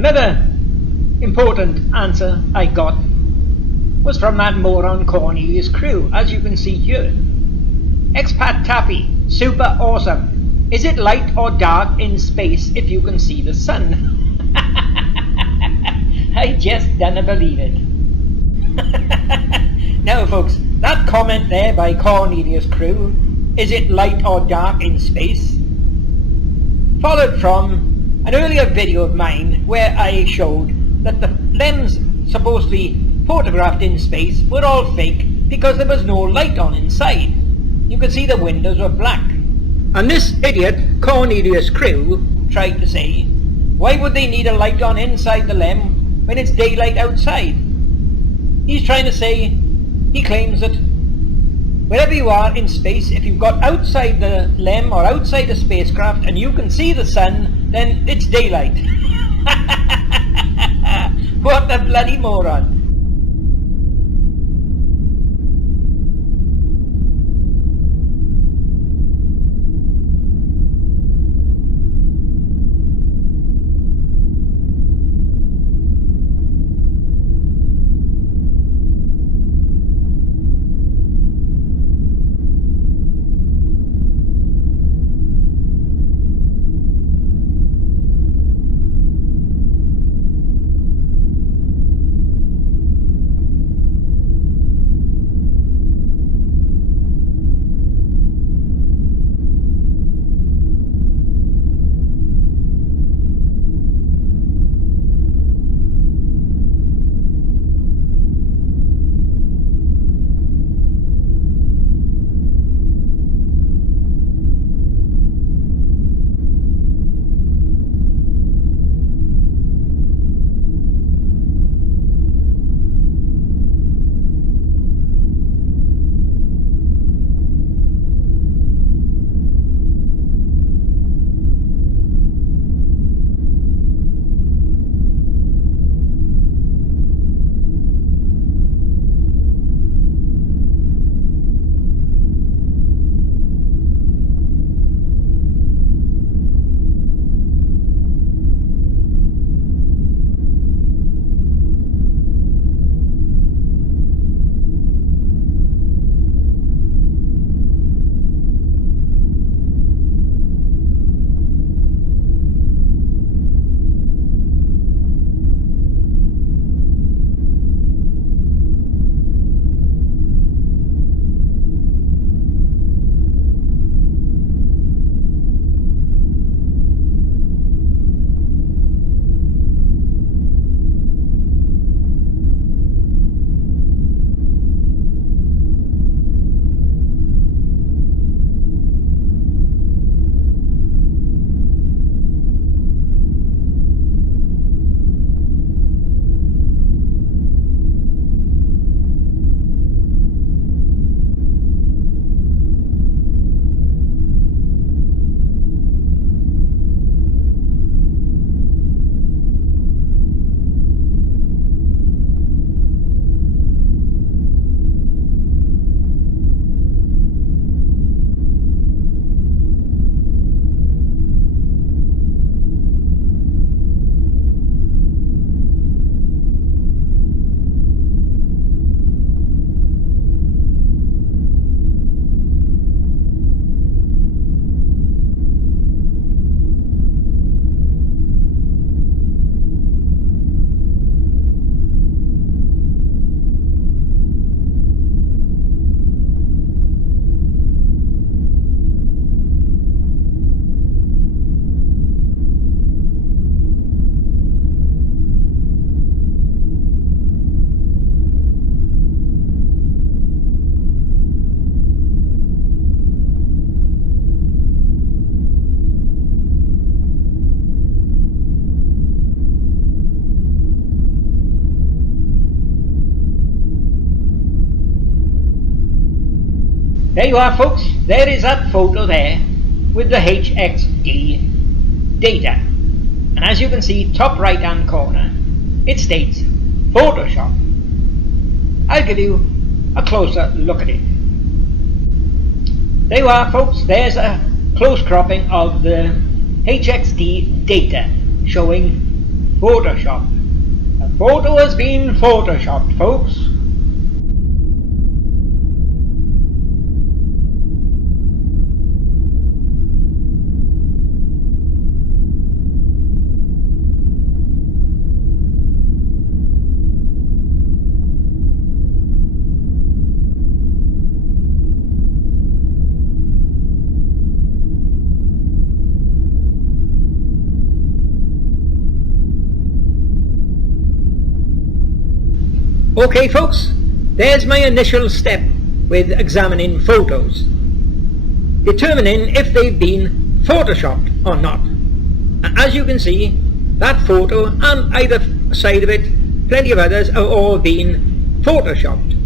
Another important answer I got was from that moron Cornelius Crew, as you can see here. Expat Taffy, super awesome. Is it light or dark in space if you can see the sun? I just don't believe it. Now folks, that comment there by Cornelius Crew, is it light or dark in space, followed from an earlier video of mine where I showed that the lens supposedly photographed in space were all fake because there was no light on inside. You could see the windows were black. And this idiot Cornelius Crew tried to say, why would they need a light on inside the lem when it's daylight outside? He's trying to say, he claims that wherever you are in space, if you've got outside the lem or outside the spacecraft and you can see the sun, then it's daylight. What a bloody moron. There you are, folks. There is that photo there with the HXD data. And as you can see, top right hand corner, it states Photoshop. I'll give you a closer look at it. There you are, folks. There's a close cropping of the HXD data showing Photoshop. A photo has been photoshopped, folks. Okay folks, there's my initial step with examining photos, determining if they've been photoshopped or not. And as you can see, that photo and either side of it, plenty of others, have all been photoshopped.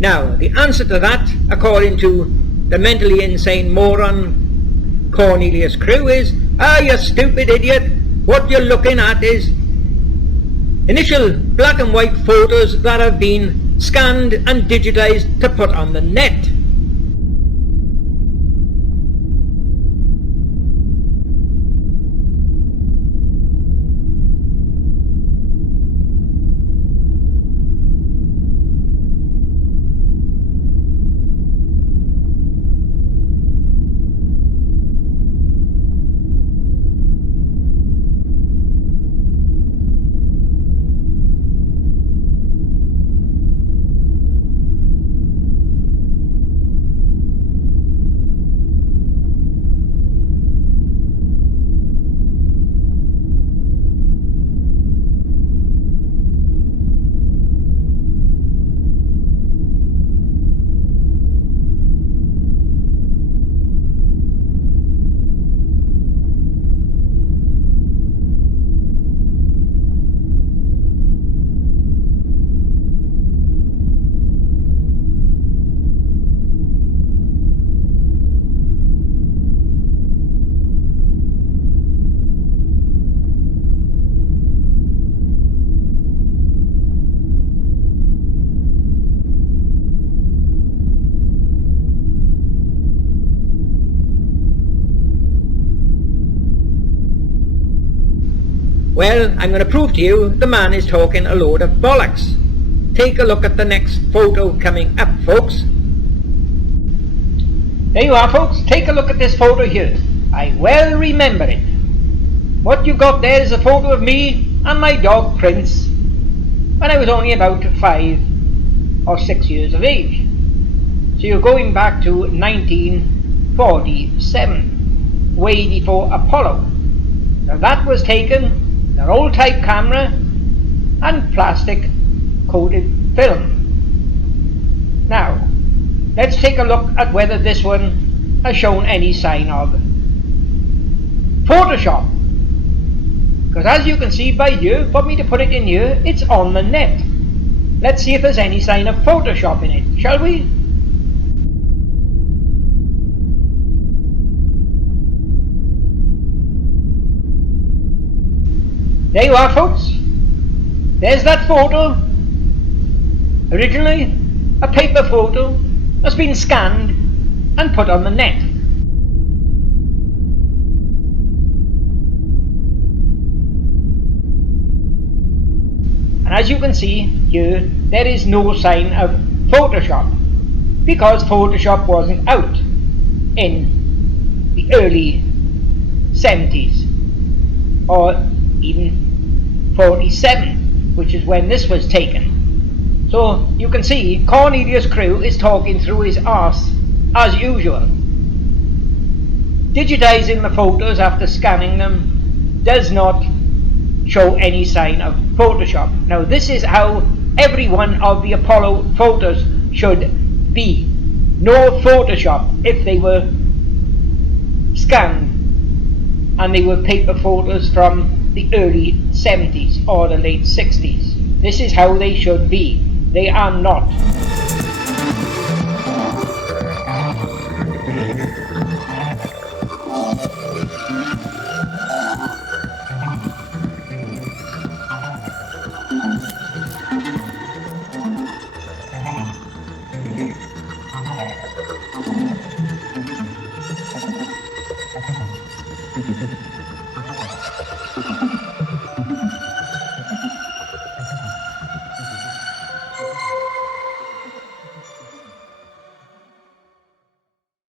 Now the answer to that, according to the mentally insane moron Cornelius Crew, is, you stupid idiot, what you're looking at is initial black and white photos that have been scanned and digitized to put on the net. Well, I'm going to prove to you the man is talking a load of bollocks. Take a look at the next photo coming up, folks. There you are, folks. Take a look at this photo here. I well remember it. What you got there is a photo of me and my dog Prince when I was only about 5 or 6 years of age. So you're going back to 1947, way before Apollo. Now that was taken an old type camera and plastic coated film. Now let's take a look at whether this one has shown any sign of Photoshop, because as you can see by here, for me to put it in here, it's on the net. Let's see if there's any sign of Photoshop in it, shall we? There you are, folks. There's that photo. Originally a paper photo that's been scanned and put on the net. And as you can see here, there is no sign of Photoshop, because Photoshop wasn't out in the early 70s or even 47, which is when this was taken. So you can see Cornelius Crew is talking through his arse as usual. Digitizing the photos after scanning them does not show any sign of Photoshop. Now this is how every one of the Apollo photos should be. No Photoshop if they were scanned and they were paper photos from the early 70s or the late 60s. This is how they should be. They are not.